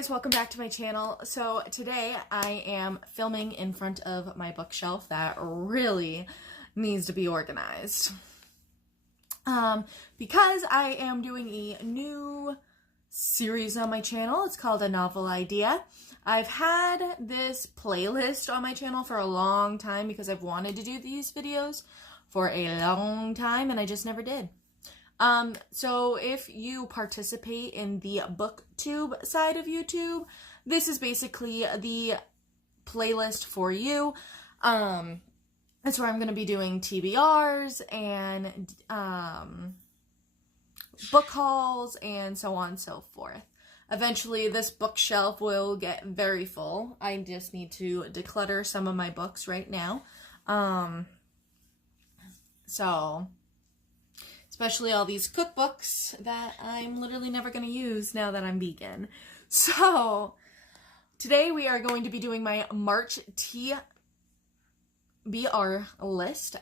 guys, welcome back to my channel. So today I am filming in front of my bookshelf that really needs to be organized. Because I am doing a new series on my channel. It's called A Novel Idea. I've had this playlist on my channel for a long time because I've wanted to do these videos for a long time and I just never did. So if you participate in the booktube side of YouTube, this is basically the playlist for you. That's where I'm going to be doing TBRs and, book hauls and so on and so forth. Eventually this bookshelf will get very full. I just need to declutter some of my books right now. Especially all these cookbooks that I'm literally never going to use now that I'm vegan. So, today we are going to be doing my March TBR list.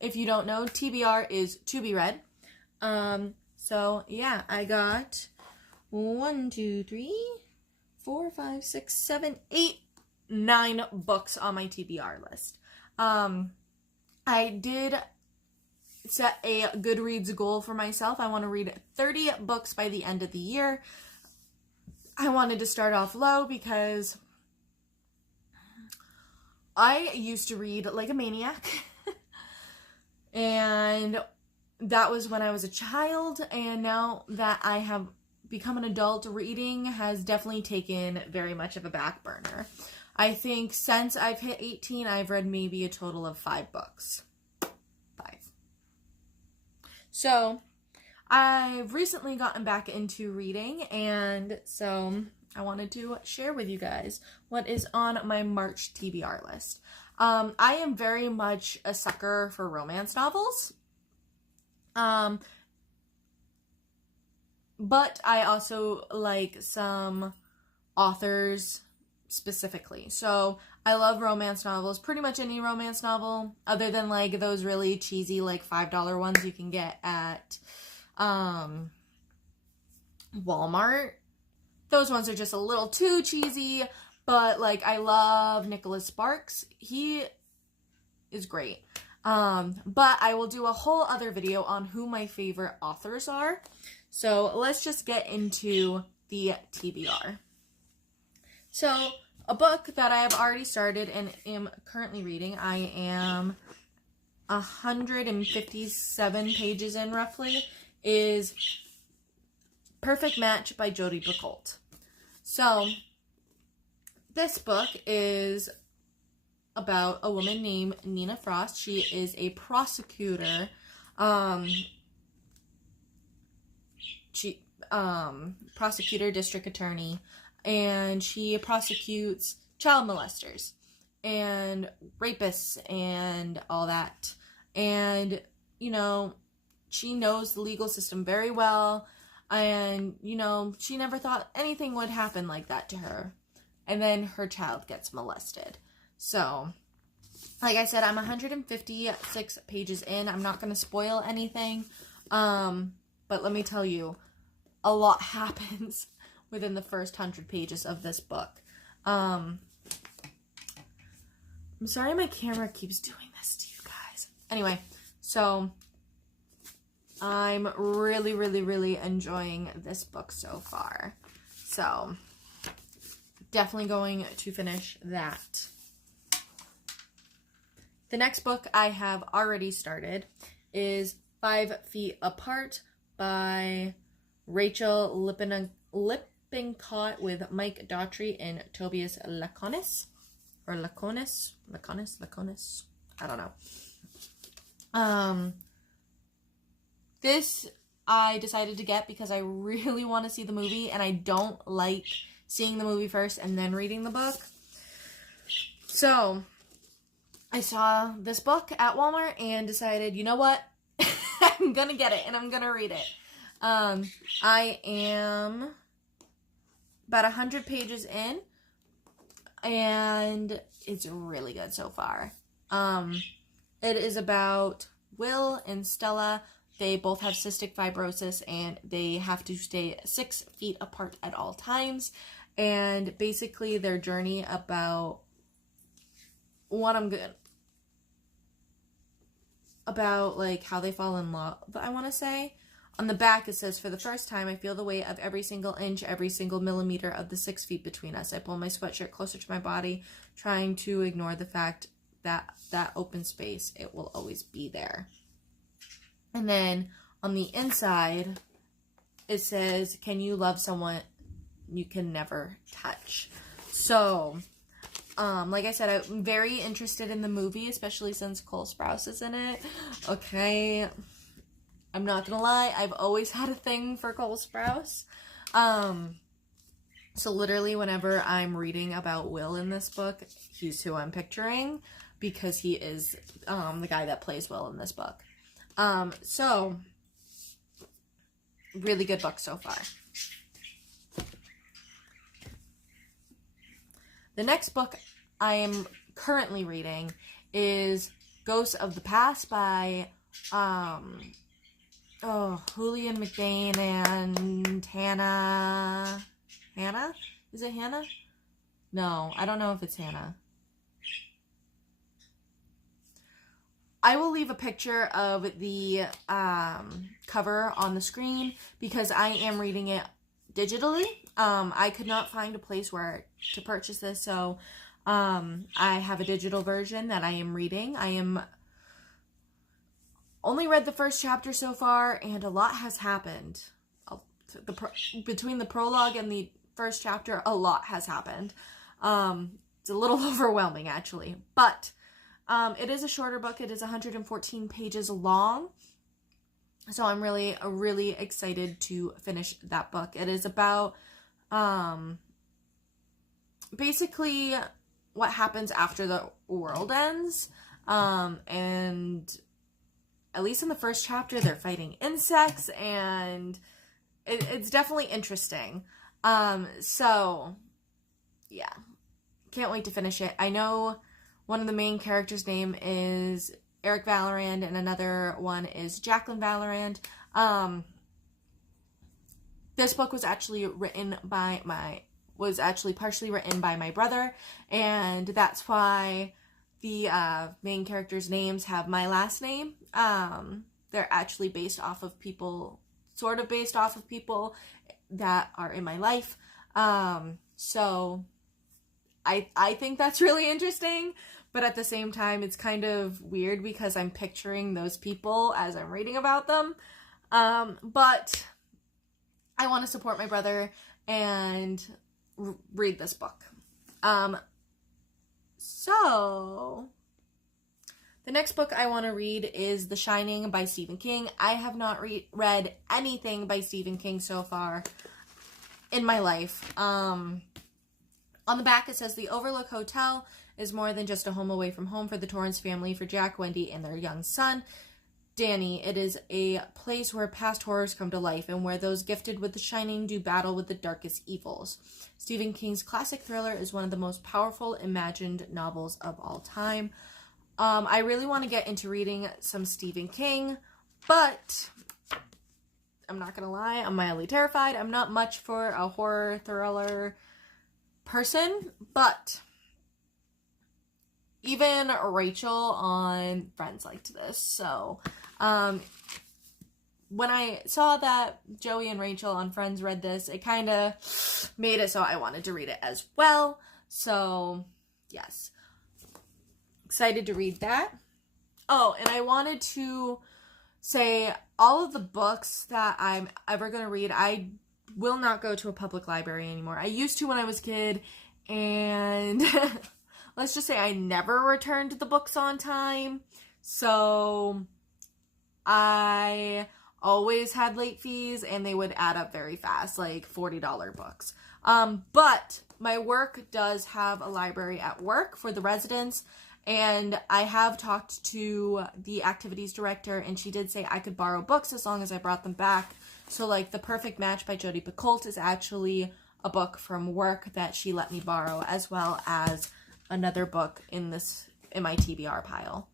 If you don't know, TBR is to be read. So, yeah, I got 1, 2, 3, 4, 5, 6, 7, 8, 9 books on my TBR list. I did set a Goodreads goal for myself. I want to read 30 books by the end of the year. I wanted to start off low because I used to read like a maniac. And that was when I was a child. And now that I have become an adult, reading has definitely taken very much of a back burner. I think since I've hit 18, I've read maybe a total of 5 books. So, I've recently gotten back into reading, and so I wanted to share with you guys what is on my March TBR list. I am very much a sucker for romance novels, but I also like some authors specifically. So, I love romance novels, pretty much any romance novel, other than like those really cheesy like $5 ones you can get at Walmart. Those ones are just a little too cheesy, but like I love Nicholas Sparks. He is great. But I will do a whole other video on who my favorite authors are. So let's just get into the TBR. So, a book that I have already started and am currently reading, I am 157 pages in roughly, is Perfect Match by Jodi Picoult. So, this book is about a woman named Nina Frost. She is a prosecutor. Prosecutor, district attorney. And she prosecutes child molesters and rapists and all that. And, you know, she knows the legal system very well. And, you know, she never thought anything would happen like that to her. And then her child gets molested. So, like I said, I'm 156 pages in. I'm not going to spoil anything. But let me tell you, a lot happens within the first 100 pages of this book. I'm sorry my camera keeps doing this to you guys. Anyway, so I'm really, really, really enjoying this book so far. So, definitely going to finish that. The next book I have already started is 5 Feet Apart by Rachel Lippincott with Mike Daughtry and Tobias Iaconis. Or Iaconis? I don't know. This I decided to get because I really want to see the movie and I don't like seeing the movie first and then reading the book. So, I saw this book at Walmart and decided, you know what? I'm gonna get it and I'm gonna read it. I am about 100 pages in, and it's really good so far. It is about Will and Stella. They both have cystic fibrosis, and they have to stay 6 feet apart at all times. and basically their journey about like how they fall in love, I want to say. On the back, it says, for the first time, I feel the weight of every single inch, every single millimeter of the 6 feet between us. I pull my sweatshirt closer to my body, trying to ignore the fact that that open space, it will always be there. And then on the inside, it says, can you love someone you can never touch? So, like I said, I'm very interested in the movie, especially since Cole Sprouse is in it. Okay. I'm not gonna lie, I've always had a thing for Cole Sprouse. So literally whenever I'm reading about Will in this book, he's who I'm picturing, because he is the guy that plays Will in this book. So really good book so far. The next book I am currently reading is Ghosts of the Past by Julien, Mcbain, and Hannah? Is it Hannah? No, I don't know if it's Hannah. I will leave a picture of the cover on the screen because I am reading it digitally. I could not find a place to purchase this, so I have a digital version that I am reading. I am only read the first chapter so far, and a lot has happened. Between the prologue and the first chapter, a lot has happened. It's a little overwhelming, actually. But it is a shorter book. It is 114 pages long. So I'm really excited to finish that book. It is about basically what happens after the world ends. And at least in the first chapter, they're fighting insects, and it's definitely interesting. So, yeah. Can't wait to finish it. I know one of the main characters' name is Eric Valorand, and another one is Jacqueline Valorand. This book was actually partially written by my brother, and that's why the main characters' names have my last name. They're actually based off of people that are in my life. So I think that's really interesting, but at the same time, it's kind of weird because I'm picturing those people as I'm reading about them. But I want to support my brother and read this book. So the next book I want to read is The Shining by Stephen King. I have not read anything by Stephen King so far in my life. On the back it says, the Overlook Hotel is more than just a home away from home for the Torrance family, for Jack, Wendy, and their young son, Danny. It is a place where past horrors come to life and where those gifted with the shining do battle with the darkest evils. Stephen King's classic thriller is one of the most powerful imagined novels of all time. I really want to get into reading some Stephen King, but I'm not gonna lie, I'm mildly terrified. I'm not much for a horror thriller person, but even Rachel on Friends liked this. So when I saw that Joey and Rachel on Friends read this, it kind of made it so I wanted to read it as well. So yes, excited to read that. Oh, and I wanted to say, all of the books that I'm ever going to read, I will not go to a public library anymore. I used to when I was a kid, and let's just say I never returned the books on time. So I always had late fees, and they would add up very fast, like $40 books. But my work does have a library at work for the residents, and I have talked to the activities director, and she did say I could borrow books as long as I brought them back. So, like, The Perfect Match by Jodi Picoult is actually a book from work that she let me borrow, as well as another book in my TBR pile.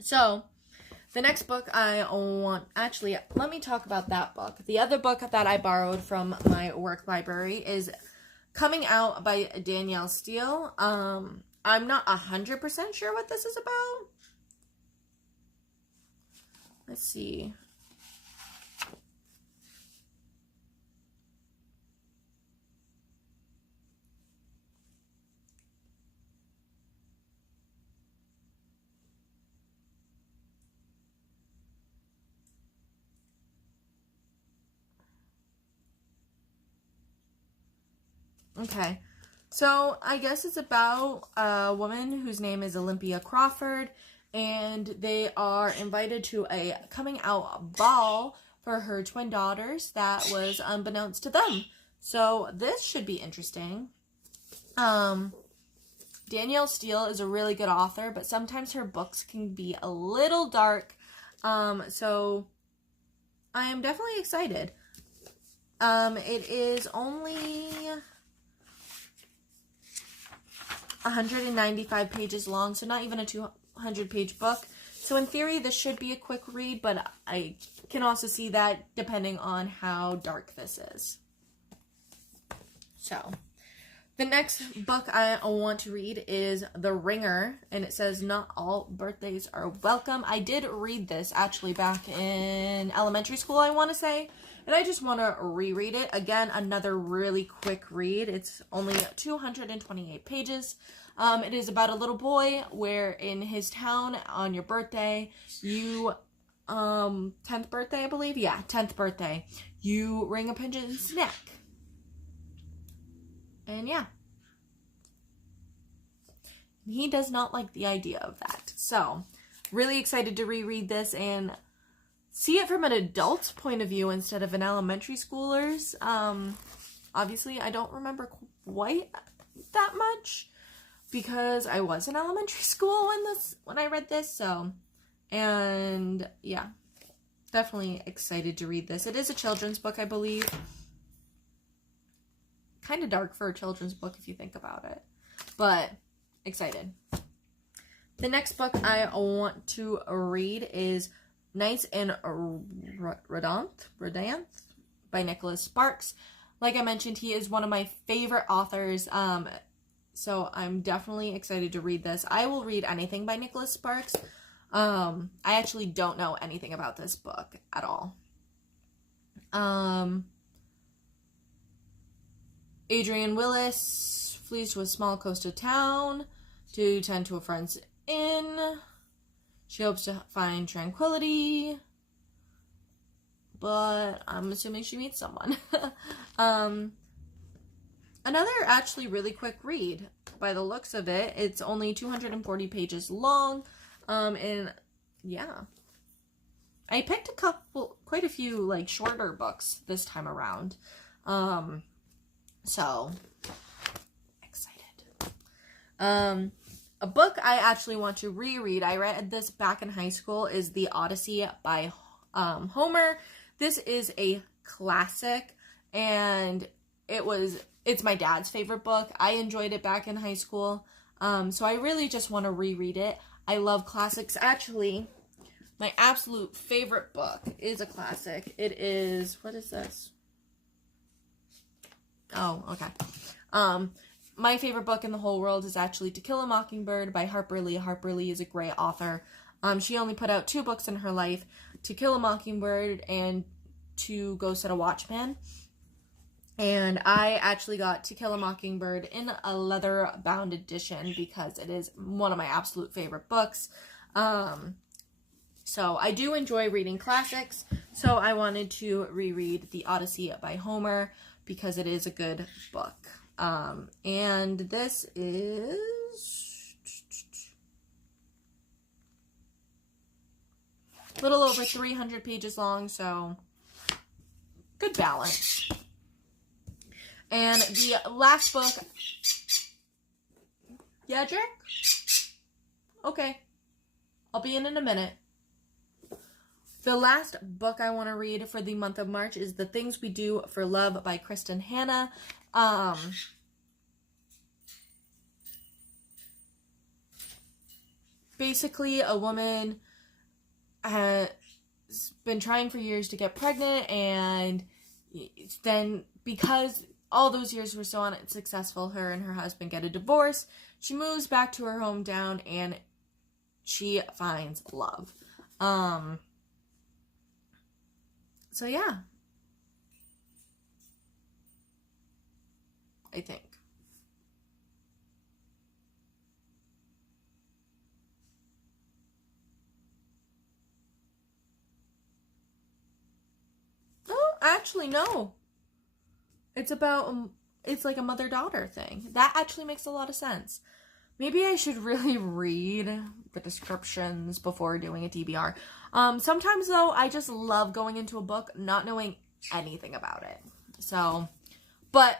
So, the next book actually, let me talk about that book. The other book that I borrowed from my work library is Coming Out by Danielle Steele. I'm not 100% sure what this is about. Let's see. Okay, so I guess it's about a woman whose name is Olympia Crawford, and they are invited to a coming out ball for her twin daughters that was unbeknownst to them. So this should be interesting. Danielle Steele is a really good author, but sometimes her books can be a little dark. So I am definitely excited. It is only 195 pages long, so not even a 200-page book. So in theory, this should be a quick read, but I can also see that depending on how dark this is. So, the next book I want to read is The Wringer, and it says, Not All Birthdays Are Welcome. I did read this, actually, back in elementary school, I want to say, and I just want to reread it. Again, another really quick read. It's only 228 pages. It is about a little boy where in his town on your birthday, you, 10th birthday, I believe? Yeah, 10th birthday. You ring a pigeon's neck. And yeah. He does not like the idea of that. So, really excited to reread this and see it from an adult's point of view instead of an elementary schooler's. Obviously, I don't remember quite that much because I was in elementary school when I read this. So, and yeah, definitely excited to read this. It is a children's book, I believe. Kind of dark for a children's book if you think about it, but excited. The next book I want to read is Nights in Rodanthe by Nicholas Sparks. Like I mentioned, he is one of my favorite authors, so I'm definitely excited to read this. I will read anything by Nicholas Sparks. I actually don't know anything about this book at all. Adrienne Willis flees to a small coastal town to tend to a friend's inn. She hopes to find tranquility, but I'm assuming she meets someone. Another actually really quick read by the looks of it. It's only 240 pages long, and yeah. I picked quite a few like shorter books this time around. So, excited. A book I actually want to reread, I read this back in high school, is The Odyssey by Homer. This is a classic, and it's my dad's favorite book. I enjoyed it back in high school, so I really just want to reread it. I love classics. Actually, my absolute favorite book is a classic. It is, what is this? Oh, okay. My favorite book in the whole world is actually To Kill a Mockingbird by Harper Lee. Harper Lee is a great author. She only put out 2 books in her life, To Kill a Mockingbird and To Go Set a Watchman. And I actually got To Kill a Mockingbird in a leather-bound edition because it is one of my absolute favorite books. So I do enjoy reading classics, so I wanted to reread The Odyssey by Homer because it is a good book. And this is a little over 300 pages long, so good balance. And the last book, yeah, Jack? Okay, I'll be in a minute. The last book I want to read for the month of March is The Things We Do for Love by Kristin Hannah. Basically, a woman has been trying for years to get pregnant, and then because all those years were so unsuccessful. Her and her husband get a divorce. She moves back to her hometown and she finds love. So yeah. I think. Oh, actually, no. It's about, it's like a mother-daughter thing. That actually makes a lot of sense. Maybe I should really read the descriptions before doing a TBR. Sometimes, though, I just love going into a book not knowing anything about it. So, but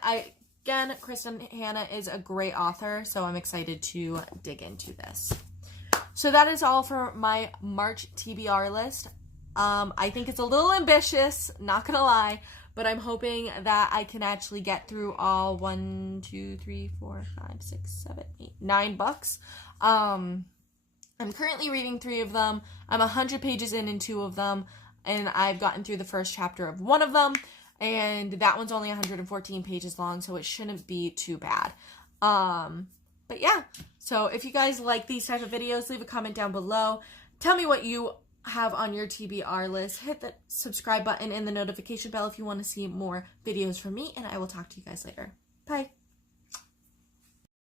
again, Kristin Hannah is a great author, so I'm excited to dig into this. So that is all for my March TBR list. I think it's a little ambitious, not gonna lie, but I'm hoping that I can actually get through all 1, 2, 3, 4, 5, 6, 7, 8, 9 books. I'm currently reading 3 of them. I'm 100 pages in 2 of them, and I've gotten through the first chapter of 1 of them, and that one's only 114 pages long, so it shouldn't be too bad. But yeah, so if you guys like these type of videos, leave a comment down below. Tell me what you have on your TBR list. Hit the subscribe button and the notification bell if you want to see more videos from me, and I will talk to you guys later. Bye.